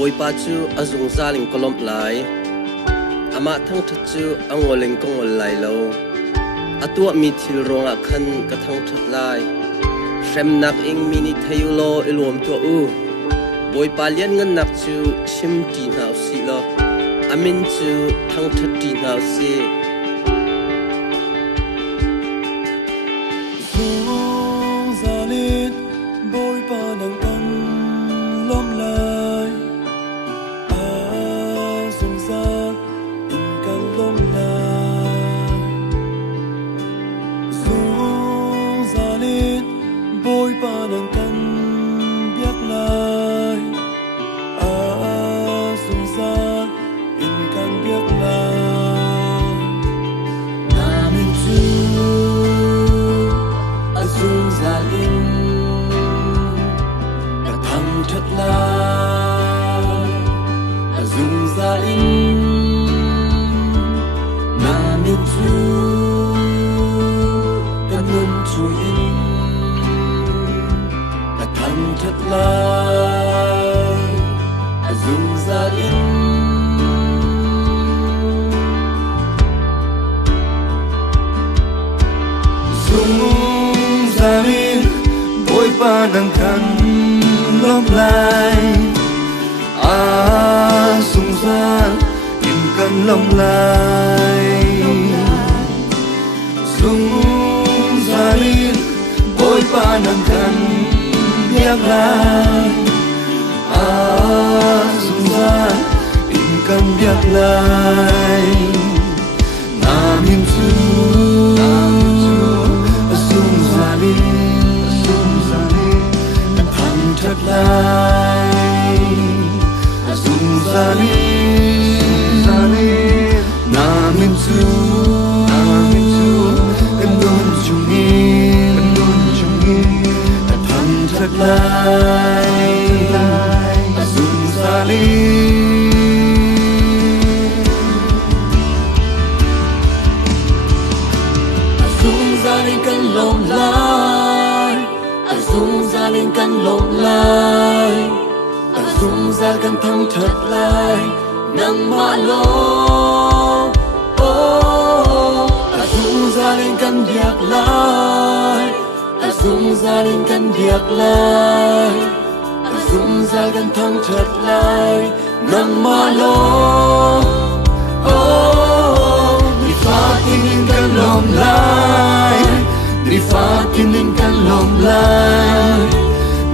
โอยปาจูอาจุงซาลิงกลมไหลอามาทั้งทัดจูอังวลิงกงวลไหลโลอาตัวมีทิลรงอาคันกระทั่งทัดไหลเข็มนักอิงมินิเทยุโลอิลวมตัวบอยปาเลียนเงินนักจูชิมตีนาวสิโลอามินจูทั้งทัดตีนาวสิNang kan lom lai sung san in kan lom lai sung zarin boy pa nang kan biak lai sung san in kan biak lai namin chu sung zarin thật lai dùng ra đi na min chu em đón chung in thầm thật lai dùng ra đi cần lom lai dùng ra lên căn lộn lại dùng ra căn thăng thật lại nắng mạ lô dùng ra lên căn việc lại dùng ra lên căn việc lại dùng ra căn thăng thật lại nắng mạ lô đi phá tin căn lộn lại đi phá tin căn lom lai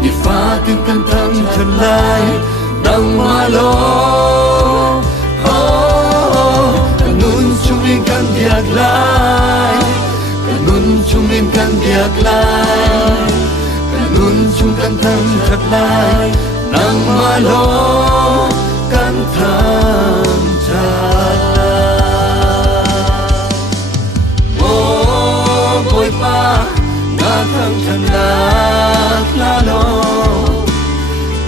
đi phá tin căn thăng thật lai nang ma lo kanun chung in căn việc lai kanun chung in căn việc lai kanun chung căn thăng thật lai nang ma lo căn thăng thật boy pa na thang chân la lo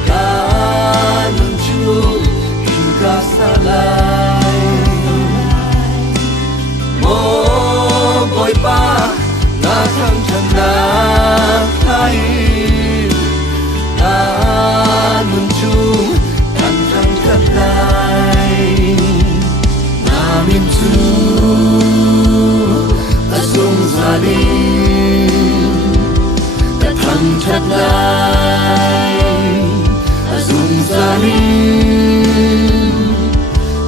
ca nung chu in ca sa lai mo boy pa na thang chân lai ca nung chu can thang chân lai na min chu sung ra đi ta thăng thật lại dùng ra đi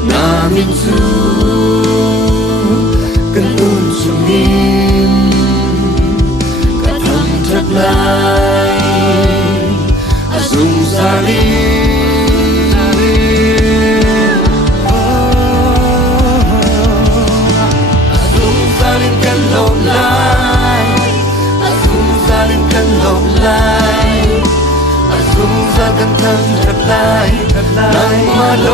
na min chu cần ôn chung in ta thăng thật lại dùng ra đi lộn lại dùng ra lên căn lộn lại dùng ra กันทั้งทัดลายนางมาโล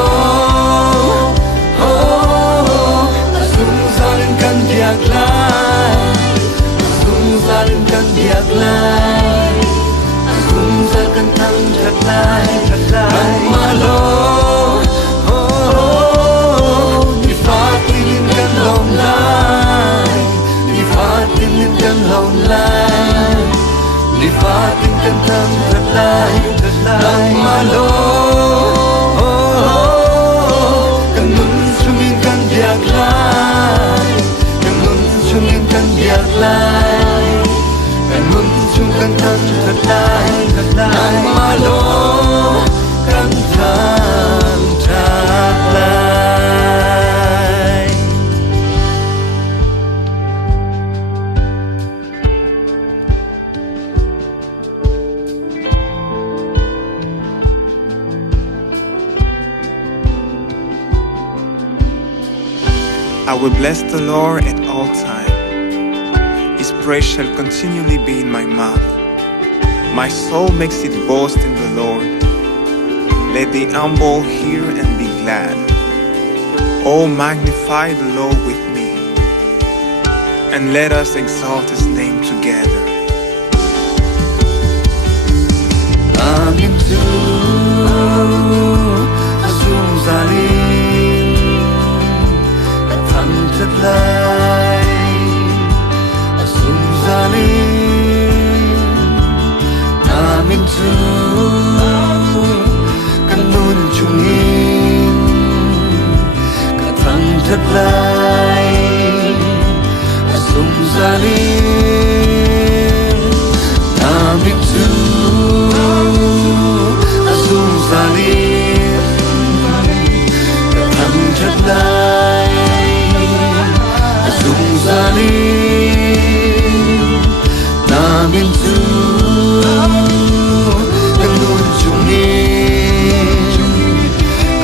sung salin kan biak lai sung salin kan biak lai sung sal kan thang thật lai nang ma lo đi pha tin kan lom lai đi pha tin kan lom lai đi pha tin kan thang thật lai nang ma lo kan nun sungin kan biak lai kan nun sungin kan biak lai kan nun sung kan thang thật lai nang ma lo kan thang thật lai. I will bless the Lord at all times. His praise shall continually be in my mouth. My soul makes its boast in the Lord. Let the humble hear and be glad. Oh, magnify the Lord with me, and let us exalt His name together. Amin tu asung zalim katang thật lai asung zalim amin tu kanun chungin katang thật lai asung zalim amin tu asung zalim katang thật lai asung zalim namin tu kanun chungin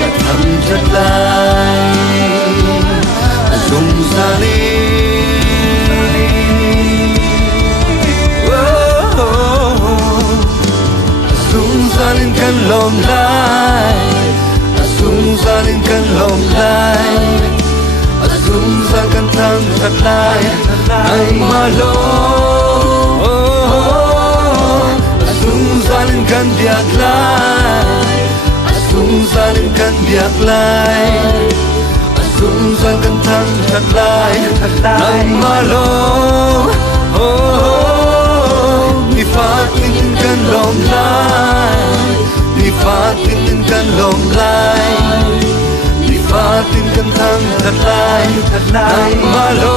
katang thật lai asung zalim asung zalim kan lom lai asung zalim kan lom lai asung zalim kan thang thật lai nang ma lo asung zalim kan biak lai asung zalim kan biak lai asung zalim kan thang thật lai nang ma lo đi pha tin kan lom lai đi pha tin kan lom lai đi pha tin kan thang thật lai nang ma lo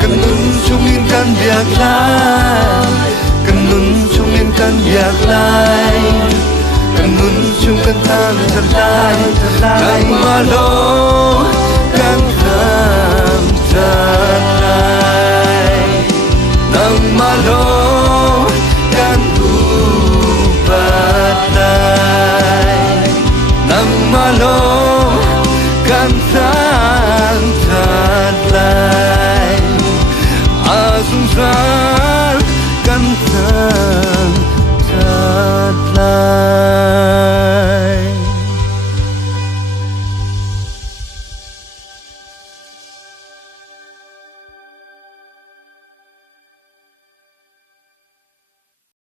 kan nun sungin kan biak lai